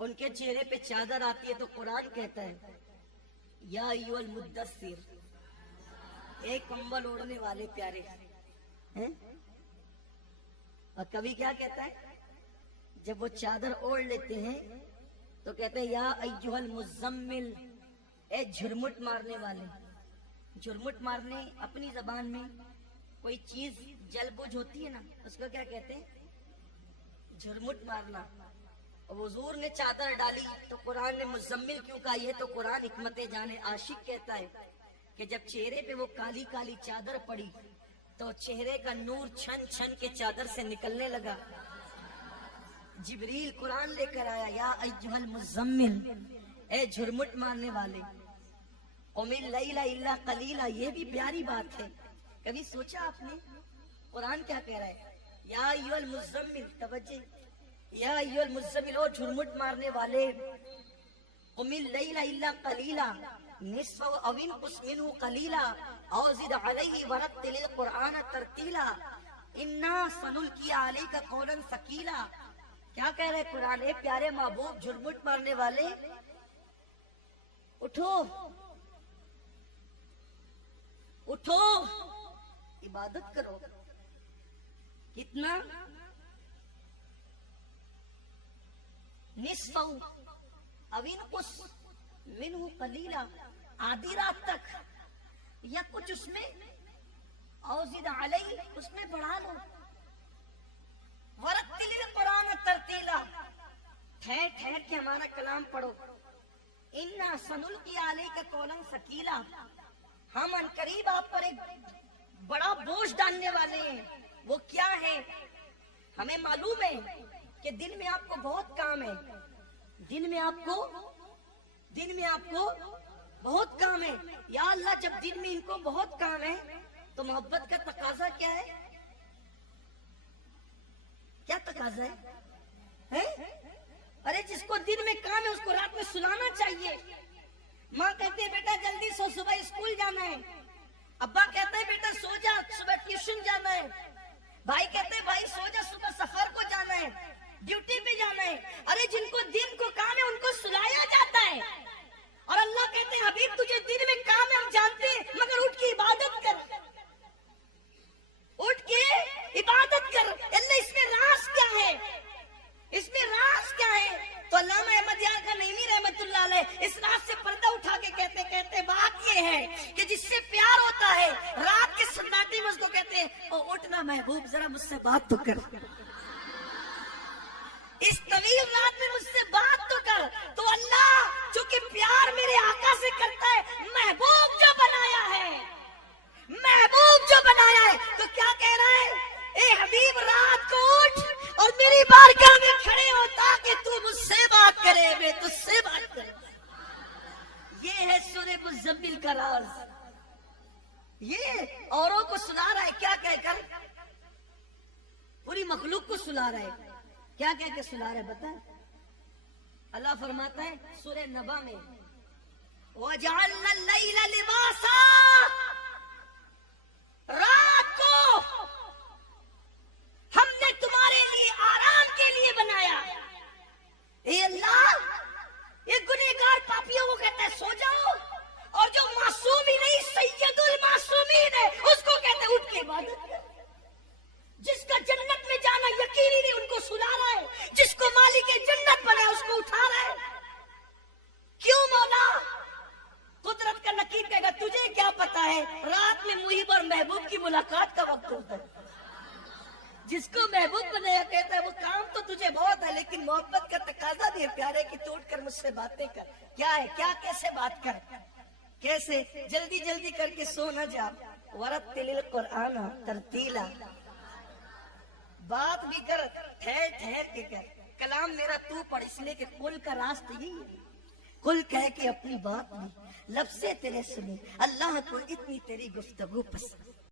ان کے چہرے پہ چادر آتی ہے تو قرآن کہتا ہے یا ایھا المدثر، اے کمبل اوڑھنے والے پیارے ہیں؟ اور کبھی کیا کہتا ہے جب وہ چادر اوڑھ لیتے ہیں تو کہتے ہیں یا ایھا المزمل، اے جھرمٹ مارنے والے۔ جھرمٹ مارنے اپنی زبان میں کوئی چیز جل بجھ ہوتی ہے نا، اس کو کیا کہتے ہیں؟ جھرمٹ مارنا۔ اور حضور نے چادر ڈالی تو قرآن نے مزمل کیوں کہا؟ یہ تو قرآن حکمت جان عاشق کہتا ہے کہ جب چہرے پہ وہ کالی کالی چادر پڑی تو چہرے کا نور چھن چھن کے چادر سے نکلنے لگا۔ جبریل قرآن لے کر آیا یا ایھا المزمل، اے جھرمٹ مارنے والے، قم اللیل الا قلیلا۔ یہ بھی پیاری بات ہے، کبھی سوچا آپ نے قرآن کیا کہہ رہا ہے؟ یا ایھا المزمل، توجہ، یا ایھا المزمل، او جھرمٹ مارنے والے، قم اللیل الا قلیلا نصفہ او انقص منہ قلیلا او زد علیہ ورتل القرآن ترتیلا انا سنلقی علیک قولا ثقیلا۔ کیا کہہ رہے قرآن؟ اے پیارے محبوب جھرمٹ مارنے والے، اٹھو اٹھو، عبادت کرو۔ کتنا؟ نصف او انقص منہ قلیلا، آدھی رات تک، یا کچھ اس میں او زد علیہ، اس میں بڑھا لو۔ ورتل القرآن ترتیلا، ٹھہر ٹھہر کے ہمارا کلام پڑھو۔ انا سنلقی علیک قولا ثقیلا، ہم ان قریب آپ پر ایک بڑا بوجھ ڈالنے والے ہیں۔ وہ کیا ہے؟ ہمیں معلوم ہے کہ دن میں آپ کو بہت کام ہے، دن میں آپ کو بہت کام ہے۔ یا اللہ، جب دن میں ان کو بہت کام ہے تو محبت کا تقاضا کیا ہے؟ کیا تقاضا ہے؟ ارے جس کو دن میں کام ہے اس کو رات میں سلانا چاہیے۔ ماں کہتے ہیں بیٹا جلدی سو، صبح اسکول جانا ہے۔ ابا کہتے ہیں بیٹا سو جا، صبح ٹیوشن جانا ہے۔ بھائی کہتے ہیں بھائی سو جا، صبح سفر کو جانا ہے، ڈیوٹی پہ جانا ہے۔ ارے جن کو دن کو کام ہے ان کو سلایا جاتا ہے، اور اللہ کہتے ہیں حبیب تجھے دن میں کام ہے ہم جانتے ہیں، مگر اٹھ کے عبادت کر، اٹھ کے عبادت کر۔ اللہ اس میں راز کیا ہے؟ اس میں راز کیا ہے؟ تو علامہ احمد یار کا نعیمی رحمت اللہ علیہ اس راز سے پردہ اٹھا کے کہتے بات یہ ہے کہ جس سے پیار ہوتا ہے رات کے سناٹے میں اس کو کہتے ہیں او اٹھنا محبوب ذرا مجھ سے بات تو کر، اس طویل رات میں مجھ سے بات تو کر۔ تو اللہ چونکہ پیار میرے آقا سے کرتا ہے، محبوب جو بنایا ہے، محبوب جو بنایا ہے، تو کیا کہہ رہا ہے؟ اے حبیب رات کو اٹھ اور میری بارگاہ میں کھڑے ہو تاکہ تو مجھ سے بات کرے، میں تجھ سے بات کروں۔ یہ ہے سورہ مزمل کا راز۔ یہ اوروں کو سنا رہا ہے، کیا کہہ کر؟ پوری مخلوق کو سنا رہا ہے۔ کیا کہہ کے سنا رہا ہے بتا؟ اللہ فرماتا ہے سورہ نبا میں وَجَعَلْنَا اللَّيْلَ لِبَاسًا، رات کو ہم نے تمہارے لیے آرام کے لیے بنایا۔ اے اللہ، یہ گنہگار پاپیوں کو کہتا ہے سو جاؤ، اور جو معصوم ہی نہیں سید المعصومین ہے اس کو کہتے ہیں اٹھ کے عبادت کر۔ جس کا جنت میں جانا یقینی نہیں ان کو سلا رہا ہے، جس کو مالک جنت بنا اس کو اٹھا رہا ہے۔ کیوں مولا؟ قدرت کا نقیب کہے گا تجھے کیا پتا ہے، رات میں محب اور محبوب کی ملاقات کا وقت ہوتا ہے۔ جس کو محبوب بنایا کہتا ہے وہ کام تو تجھے بہت ہے، لیکن محبت کا تقاضا بھی ہے پیارے کہ تو اٹھ کر مجھ سے باتیں کر۔ کیا ہے؟ کیا کیسے بات کر؟ کیسے؟ جلدی جلدی کر کے سو نہ جا۔ ورتل القرآن ترتیلا، بات بھی کر، ٹھہر ٹھہر کے کر۔ کلام میرا تو پڑھ، اس لیے کہ قل کا راز تو یہی ہے، قل کہہ کے اپنی بات میں لفظیں تیرے سنے۔ اللہ کو اتنی تیری گفتگو پسند۔